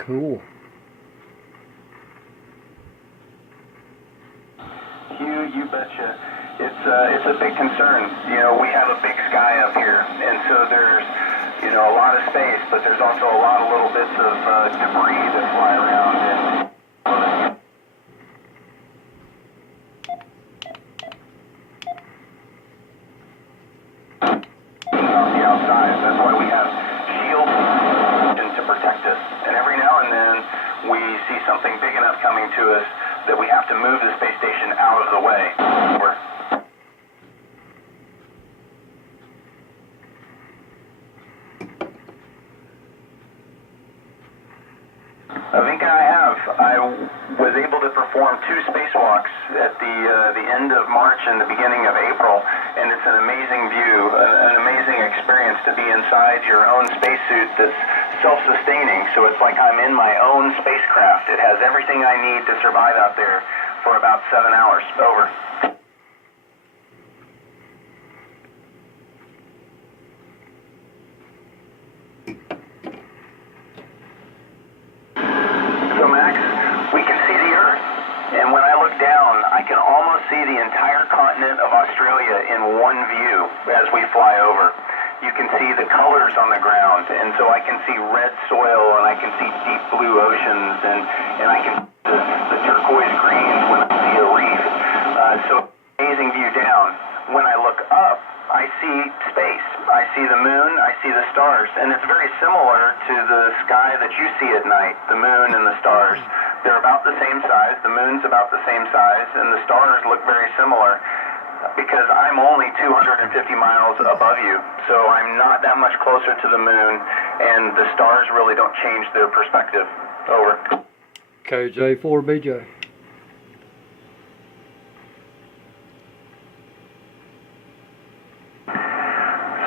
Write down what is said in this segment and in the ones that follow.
Cool. You betcha. It's a big concern. You know, we have a big sky up here, and so there's, you know, a lot of space, but there's also a lot of little bits of debris that fly around. And on the outside, that's why we have shields to protect us. And every now and then we see something big enough coming to us that we have to move the space station out of the way. Vinka, I was able to perform 2 spacewalks at the end of March and the beginning of April, and it's an amazing view, an amazing experience to be inside your own spacesuit that's self-sustaining. So it's like I'm in my own spacecraft. It has everything I need to survive out there for about 7 hours. Over. So Max, we can see the Earth, and when I look down, I can almost see the entire continent of Australia in one view as we fly over. You can see the colors on the ground, and so I can see red soil, and I can see deep blue oceans, and I can see the turquoise greens when I see a reef. So amazing view down. When I look up, I see space. I see the moon, I see the stars, and it's very similar to the sky that you see at night, the moon and the stars. They're about the same size, the moon's about the same size, and the stars look very similar because I'm only 250 miles above you, so I'm not that much closer to the moon, and the stars really don't change their perspective. Over. KJ4BJ.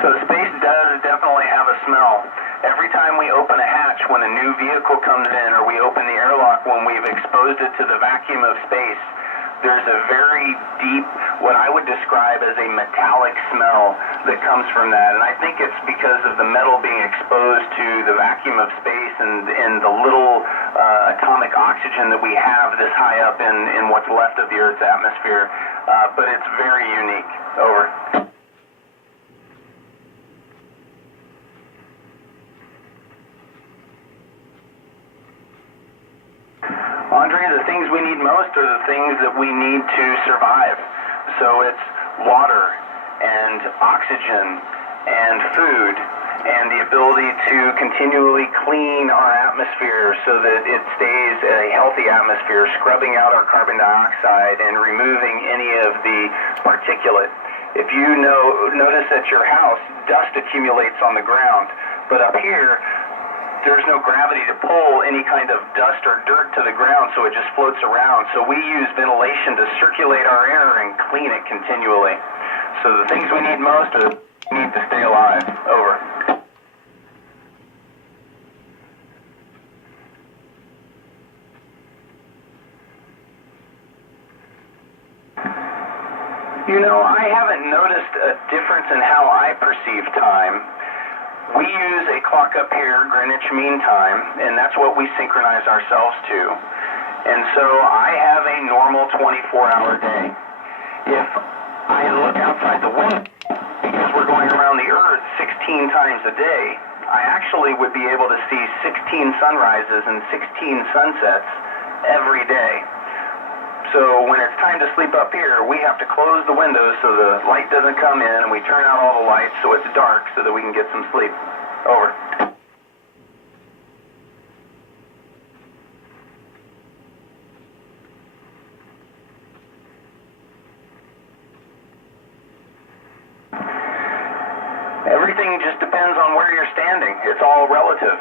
So space does definitely have a smell. Every time we open a hatch when a new vehicle comes in, or we open the airlock when we've exposed it to the vacuum of space, there's a very deep, what I would describe as a metallic smell that comes from that. And I think it's because of the metal being exposed to the vacuum of space and the little atomic oxygen that we have this high up in what's left of the Earth's atmosphere. But it's very unique. Over. Andre, the things we need most are the things that we need to survive. So it's water and oxygen and food and the ability to continually clean our atmosphere so that it stays a healthy atmosphere, scrubbing out our carbon dioxide and removing any of the particulate. If you notice at your house, dust accumulates on the ground, but up here, there's no gravity to pull any kind of dust or dirt to the ground, so it just floats around. So we use ventilation to circulate our air and clean it continually. So the things we need most are the things we need to stay alive. Over. You know, I haven't noticed a difference in how I perceive time. We use a clock up here, Greenwich Mean Time, and that's what we synchronize ourselves to. And so I have a normal 24-hour day. If I look outside the window, because we're going around the Earth 16 times a day, I actually would be able to see 16 sunrises and 16 sunsets every day. So when it's time to sleep up here, we have to close the windows so the light doesn't come in, and we turn out all the lights so it's dark so that we can get some sleep. Over. Everything just depends on where you're standing. It's all relative.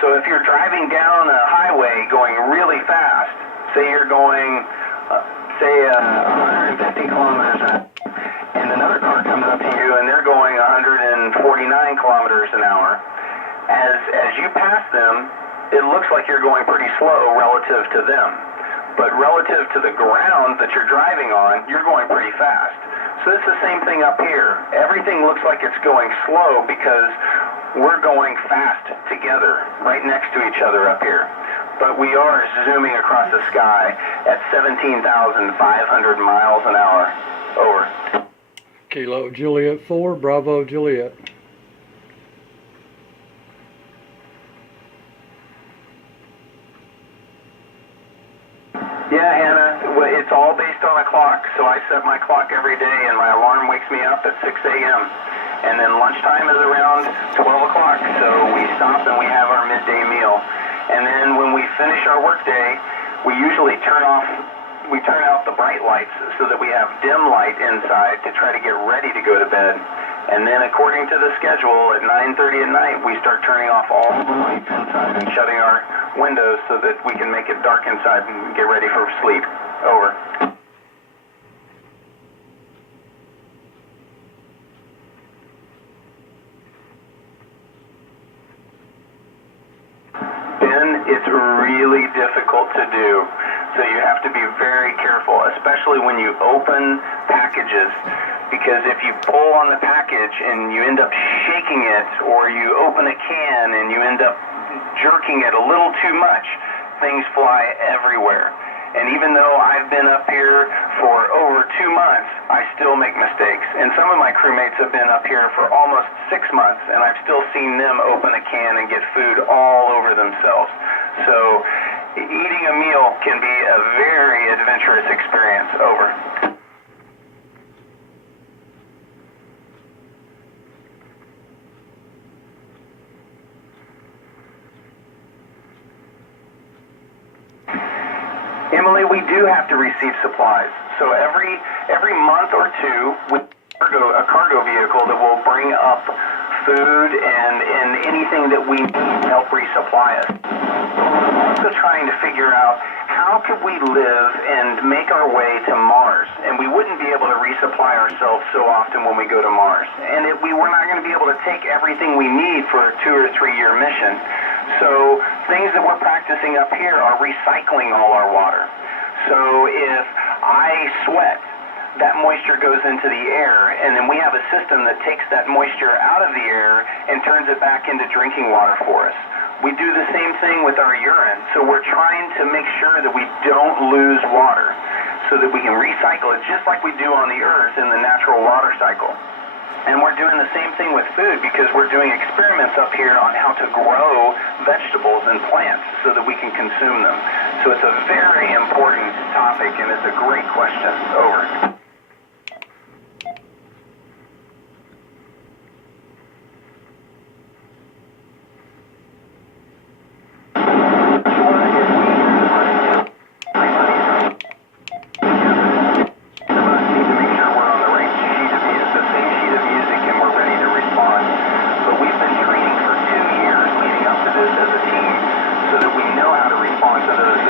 So if you're driving down a highway going really fast, say you're going 150 kilometers an hour, and another car comes up to you and they're going 149 kilometers an hour. As you pass them, it looks like you're going pretty slow relative to them. But relative to the ground that you're driving on, you're going pretty fast. So it's the same thing up here. Everything looks like it's going slow because we're going fast together, right next to each other up here. but we are zooming across the sky at 17,500 miles an hour. Over. Kilo Juliet 4, Bravo Juliet. Yeah, Hannah, it's all based on a clock, so I set my clock every day, and my alarm wakes me up at 6 a.m. And then lunchtime is around 12 o'clock, so we stop and we have our midday meal. And then when we finish our workday, we usually turn out the bright lights so that we have dim light inside to try to get ready to go to bed. And then according to the schedule, at 9:30 at night, we start turning off all the lights inside and shutting our windows so that we can make it dark inside and get ready for sleep. Over. Ben, it's really difficult to do. So you have to be very careful, especially when you open packages, because if you pull on the package and you end up shaking it, or you open a can and you end up jerking it a little too much, things fly everywhere. And even though I've been up here for over 2 months, I still make mistakes. And some of my crewmates have been up here for almost 6 months, and I've still seen them open a can and get food all over themselves. So eating a meal can be a very adventurous experience. Over. Emily, we do have to receive supplies. So every month or two, with a cargo vehicle that will bring up food and anything that we need to help resupply us. We're also trying to figure out how could we live and make our way to Mars. And we wouldn't be able to resupply ourselves so often when we go to Mars. And we were not going to be able to take everything we need for a 2 or 3 year mission. So things that we're practicing up here are recycling all our water. So if I sweat, that moisture goes into the air, and then we have a system that takes that moisture out of the air and turns it back into drinking water for us. We do the same thing with our urine, so we're trying to make sure that we don't lose water so that we can recycle it just like we do on the Earth in the natural water cycle. And we're doing the same thing with food because we're doing experiments up here on how to grow vegetables and plants so that we can consume them. So it's a very important topic, and it's a great question. Over. To those